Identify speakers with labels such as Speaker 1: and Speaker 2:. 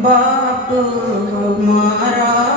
Speaker 1: બાપ મારા